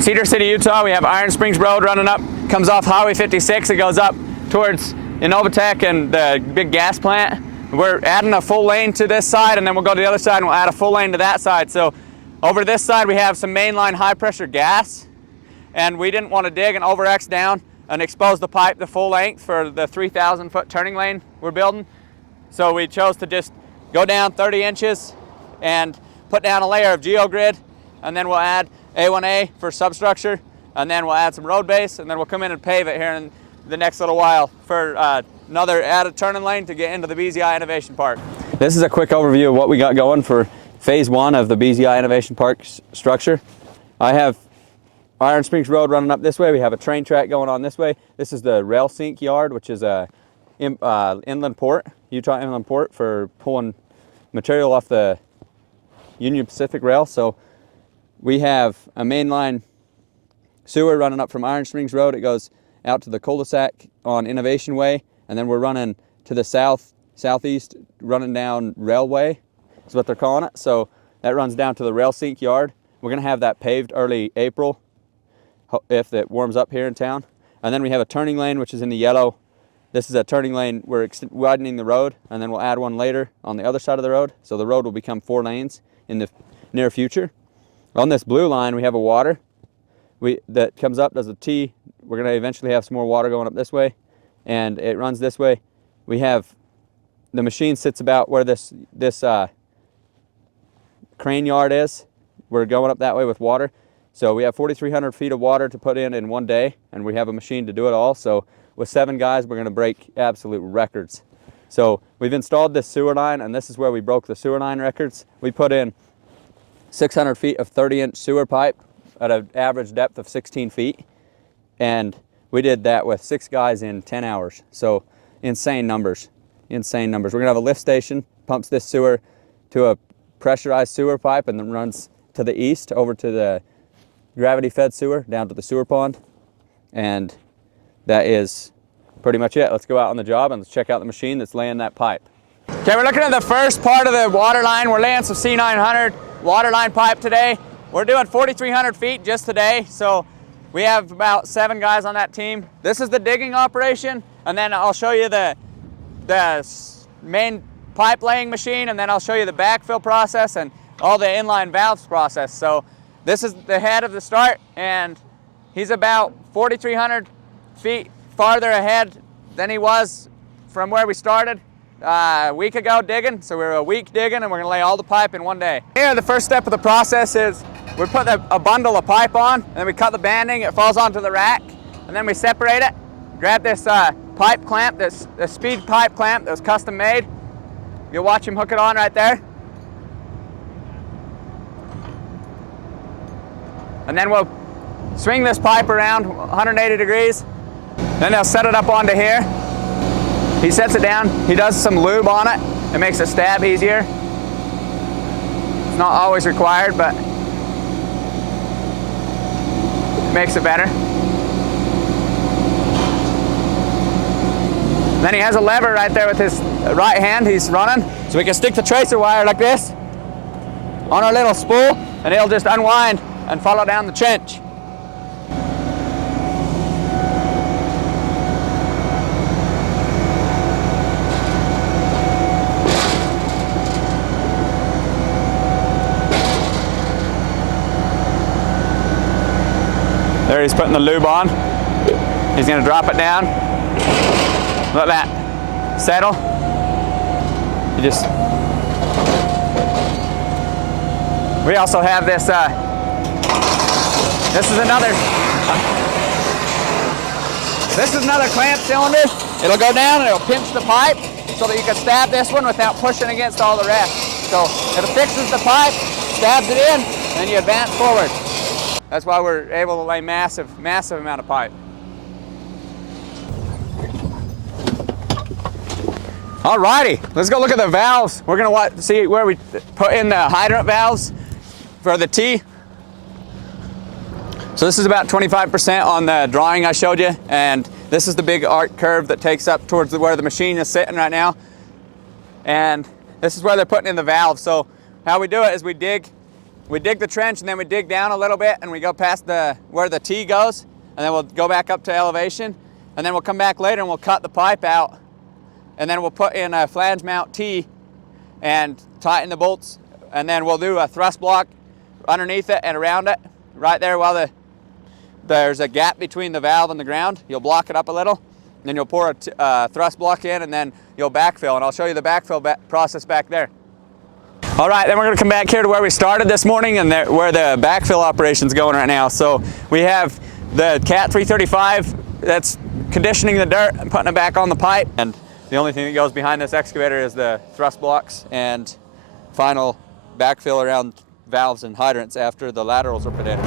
Cedar City, Utah, we have Iron Springs Road running up, comes off Highway 56, it goes up towards Innovatech and the big gas plant. We're adding a full lane to this side, and then we'll go to the other side and we'll add a full lane to that side. So over this side we have some mainline high pressure gas, and we didn't want to dig an over-X down and expose the pipe the full length for the 3,000 foot turning lane we're building. So we chose to just go down 30 inches and put down a layer of geogrid, and then we'll add A1A for substructure, and then we'll add some road base, and then we'll come in and pave it here in the next little while for another added turning lane to get into the BZI Innovation Park. This is a quick overview of what we got going for phase 1 of the BZI Innovation Park structure. I have Iron Springs Road running up this way. We have a train track going on this way. This is the rail sink yard, which is a inland port, Utah inland port, for pulling material off the Union Pacific rail. So we have a mainline sewer running up from Iron Springs Road. It goes out to the cul-de-sac on Innovation Way, and then we're running to the southeast, running down Railway is what they're calling it. So that runs down to the rail sink yard. We're going to have that paved early April if it warms up here in town. And then we have a turning lane, which is in the yellow. This is a turning lane. We're widening the road, and then we'll add one later on the other side of the road. So the road will become 4 lanes in the near future. On this blue line, we have a water that comes up, does a T. We're going to eventually have some more water going up this way, and it runs this way. We have the machine sits about where this crane yard is. We're going up that way with water. So we have 4,300 feet of water to put in one day, and we have a machine to do it all. So with 7 guys, we're going to break absolute records. So we've installed this sewer line, and this is where we broke the sewer line records. We put in 600 feet of 30-inch sewer pipe at an average depth of 16 feet. And we did that with 6 guys in 10 hours. So insane numbers, insane numbers. We're gonna have a lift station, pumps this sewer to a pressurized sewer pipe, and then runs to the east over to the gravity-fed sewer down to the sewer pond. And that is pretty much it. Let's go out on the job and let's check out the machine that's laying that pipe. Okay, we're looking at the first part of the water line. We're laying some C900 water line pipe today. We're doing 4,300 feet just today, so we have about 7 guys on that team. This is the digging operation, and then I'll show you the main pipe laying machine, and then I'll show you the backfill process and all the inline valves process. So this is the head of the start, and he's about 4,300 feet farther ahead than he was from where we started a week ago digging. So we're a week digging, and we're gonna lay all the pipe in one day. Here, the first step of the process is we put a bundle of pipe on, and then we cut the banding, it falls onto the rack, and then we separate it, grab this pipe clamp, this speed pipe clamp that was custom made. You'll watch him hook it on right there. And then we'll swing this pipe around 180 degrees. Then they'll set it up onto here. He sets it down, he does some lube on it. It makes it stab easier. It's not always required, but it makes it better. Then he has a lever right there with his right hand he's running. So we can stick the tracer wire like this on our little spool, and it'll just unwind and follow down the trench. There he's putting the lube on. He's gonna drop it down. Let that settle. We also have this, this is another clamp cylinder. It'll go down and it'll pinch the pipe so that you can stab this one without pushing against all the rest. So it fixes the pipe, stabs it in, and then you advance forward. That's why we're able to lay massive amount of pipe. Alrighty, let's go look at the valves. We're gonna see where we put in the hydrant valves for the T. So this is about 25% on the drawing I showed you, and this is the big arc curve that takes up towards where the machine is sitting right now. And this is where they're putting in the valve. So how we do it is we dig we dig the trench and then we dig down a little bit and we go past where the T goes, and then we'll go back up to elevation, and then we'll come back later and we'll cut the pipe out, and then we'll put in a flange mount T and tighten the bolts, and then we'll do a thrust block underneath it and around it. Right there, while there's a gap between the valve and the ground, you'll block it up a little, then you'll pour a thrust block in, and then you'll backfill, and I'll show you the backfill process back there. All right, then we're gonna come back here to where we started this morning and where the backfill operation's going right now. So we have the Cat 335 that's conditioning the dirt and putting it back on the pipe, and the only thing that goes behind this excavator is the thrust blocks and final backfill around valves and hydrants after the laterals are put in.